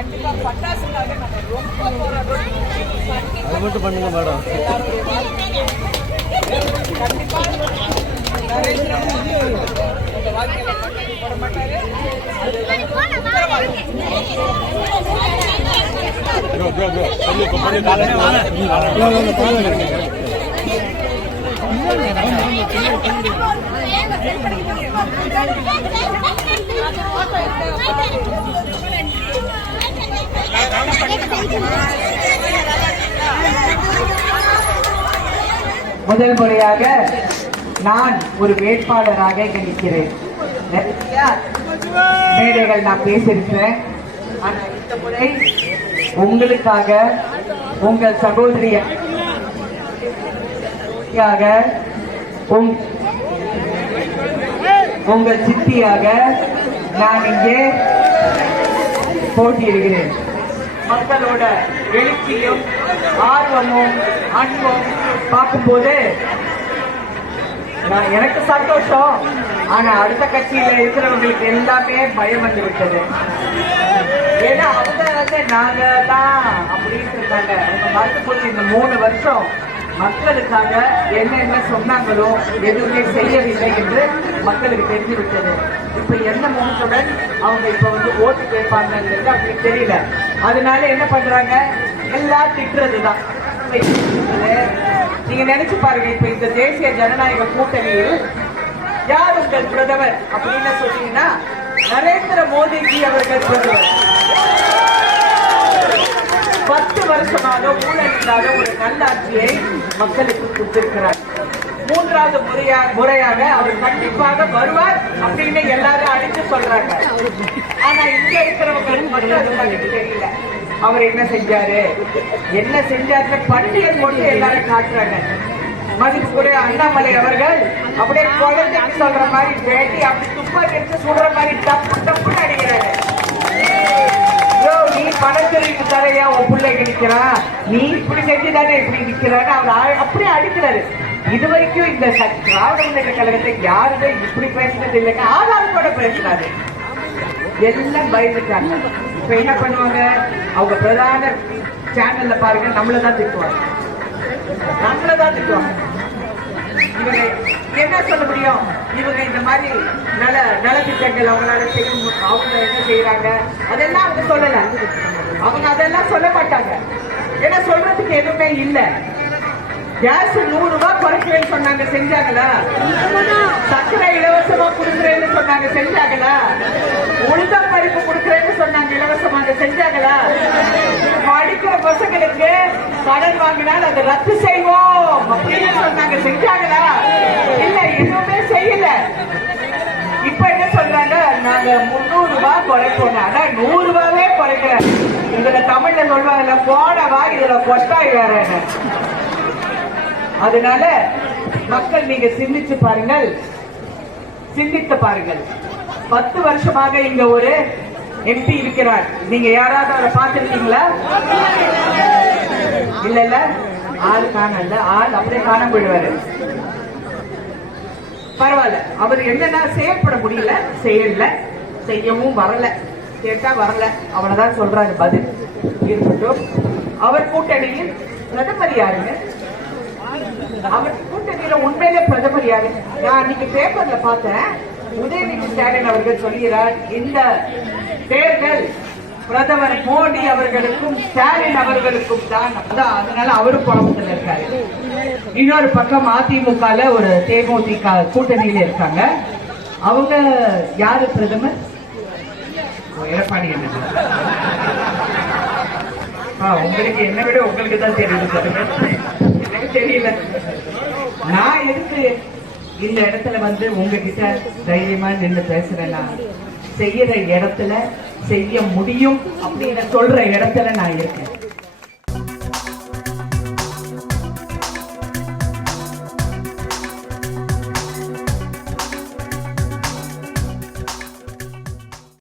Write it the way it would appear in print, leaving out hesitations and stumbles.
கண்டிப்பா பட்டாசுக்காக நம்ம ரொம்ப போராடுறோம். அது மட்டும் பண்ணுங்க மேடம். கண்டிப்பா நரேந்திர மோடி இந்த வாழ்க்கையில பட்டாசு போட மாட்டாரு. முதல் முறையாக நான் ஒரு வேட்பாளராக இங்க நிற்கிறேன். மேடைகள் நான் பேசியிருக்கிறேன். ஆனா இந்த முறை உங்களுக்காக, உங்கள் சகோதரியாக, உங்கள் சித்தியாக நான் இங்கே போட்டியிடுகிறேன். மக்களோட எழுச்சியும் ஆர்வமும் அன்பும் பார்க்கும்போது எனக்கு சந்தோஷம். ஆனா அடுத்த கட்சியில இருக்கிறவங்களுக்கு எல்லாமே பயம் வந்து விட்டது. ஏன்னா அவங்க நாங்க தான் அப்படின்னு இருக்காங்க. அவங்க பார்த்து போச்சு இந்த 3 வருஷம் மக்களுக்காக என்னென்ன சொன்னாங்களோ எதுவுமே செய்யவில்லை என்று மக்களுக்கு தெரிஞ்சு விட்டது. இப்ப என்ன முகத்துடன் அவங்க இப்ப வந்து ஓட்டு கேட்பாங்கிறது அவங்களுக்கு தெரியல. அதனால என்ன பண்றாங்க, எல்லாம் திட்டுறதுதான். நீங்க நினைச்சு பாருங்க, இப்ப இந்த தேசிய ஜனநாயக கூட்டணியில் யார் உங்கள் பிரதமர் அப்படின்னு சொன்னீங்கன்னா நரேந்திர மோடிஜி அவர்கள் பிரதமர். 10 வருஷமாக ஊழல் இல்லாத ஒரு நல்லாட்சியை மக்களுக்கு கொடுத்திருக்கிறார். 3வது முறையாக அவர் கண்டிப்பாக வருவார் அப்படின்னு எல்லாரும் அடிச்சு சொல்றாங்க. ஆனா இங்க இருக்கிறவங்களுக்கு மட்டும் அது பண்ணிட்டு தெரியல. அவர் என்ன செஞ்சாரு, என்ன செஞ்சாரு பட்டியல் போட்டு எல்லாரும் காட்டுறாங்க. மதிப்புக்குரிய அண்ணாமலை அவர்கள் அப்படியே குழந்தைக்கு சொல்ற மாதிரி வேட்டி அப்படி துப்பாக்கி எடுத்து சுடுற மாதிரி டப்பு டப்புன்னு அடிக்கிறாங்க. நீ பணத்திற்கு தரையா உன் பிள்ளைக்கு நிக்கிறான், நீ இப்படி செஞ்சுதானே இப்படி நிக்கிறான்னு அவர் அப்படியே அடிக்கிறாரு. இது வரைக்கும் இந்த திராவிட முன்னேற்ற கழகத்தை யாருமே இப்படி பேசினது இல்லைங்க. ஆதாரத்தோட பேசுறாரு. எல்லாம் பயந்துட்டாங்க. இப்ப என்ன பண்ணுவாங்க, அவங்க பிரதான சேனல்ல பாருங்க நம்மளதான் திட்டுவாங்க. இவங்க என்ன சொல்ல முடியும், இவங்க இந்த மாதிரி நலத்திட்டங்கள் அவங்களால செய்யும், அவங்க என்ன செய்யறாங்க அதெல்லாம் அவங்க சொல்லல. அவங்க அதெல்லாம் சொல்ல மாட்டாங்க. ஏன்னா சொல்றதுக்கு எதுவுமே இல்லை. கேஸ் 100 ரூபாய் குறைக்கிறேன்னு சொன்னாங்க, செஞ்சாங்களா? சர்க்கரை இலவசமா கொடுக்குறேன்னு சொன்னாங்க, செஞ்சாங்களா? உளுந்தம் பருப்பு கொடுக்குறேன்னு சொன்னாங்க, இலவசமாக செஞ்சாங்களா? படிக்கிற பசங்களுக்கு கடன் வாங்கினால் அதை ரத்து செய்வோம் அப்படின்னு சொன்னாங்க, செஞ்சாங்களா? இல்ல, எதுவுமே செய்யல. இப்ப என்ன சொல்றாங்க, நாங்க 300 ரூபாய் குறைப்போம். ஆனா 100 ரூபாவே குறைக்கல. இதுல தமிழ்ல சொல்வாங்கல்ல, போனவா இதுல கொட்டாய் வேற. அதனால மக்கள் நீங்க சிந்திச்சு பாருங்கள், சிந்தித்து பாருங்கள். 10 வருஷமாக இங்க ஒரு எம்பி இருக்கிறார். நீங்க யாராவது அவரை பார்த்திருக்கீங்களா? இல்ல, ஆள் காணல. ஆள் அப்படியே காண போயிடுவாரு. பரவாயில்ல, அவர் என்னன்னா செயல்பட முடியல, செய்யல, செய்யவும் வரல, கேட்டா வரல, அவனதான் சொல்றாரு பதில். இருக்கட்டும். அவர் கூட்டணியில் பிரதமர் யாருங்க? அவர் கூட்டணியில உண்மையிலே பிரதமர் யாரு? நான் அன்னைக்கு பேப்பர்ல பார்த்தேன், உதயநிதி ஸ்டாலின் அவர்கள் சொல்கிறார், இந்த தேர்தல் பிரதமர் மோடி அவர்களுக்கும் ஸ்டாலின் அவர்களுக்கும் தான். அதனால அவரும் குழப்பத்தில் இருக்காரு. இன்னொரு பக்கம் அதிமுக ஒரு தேமுதிக கூட்டணியில இருக்காங்க. அவங்க யாரு பிரதமர்? எடப்பாடி. உங்களுக்கு என்ன விட உங்களுக்கு தான் தெரியுது, எனக்கு தெரியல. நான் எதுக்கு இந்த இடத்துல வந்து உங்ககிட்ட தைரியமா நின்று பேசுறேன்னா, செய்யற இடத்துல செய்ய முடியும் அப்படின்னு சொல்ற இடத்துல நான் இருக்கேன்.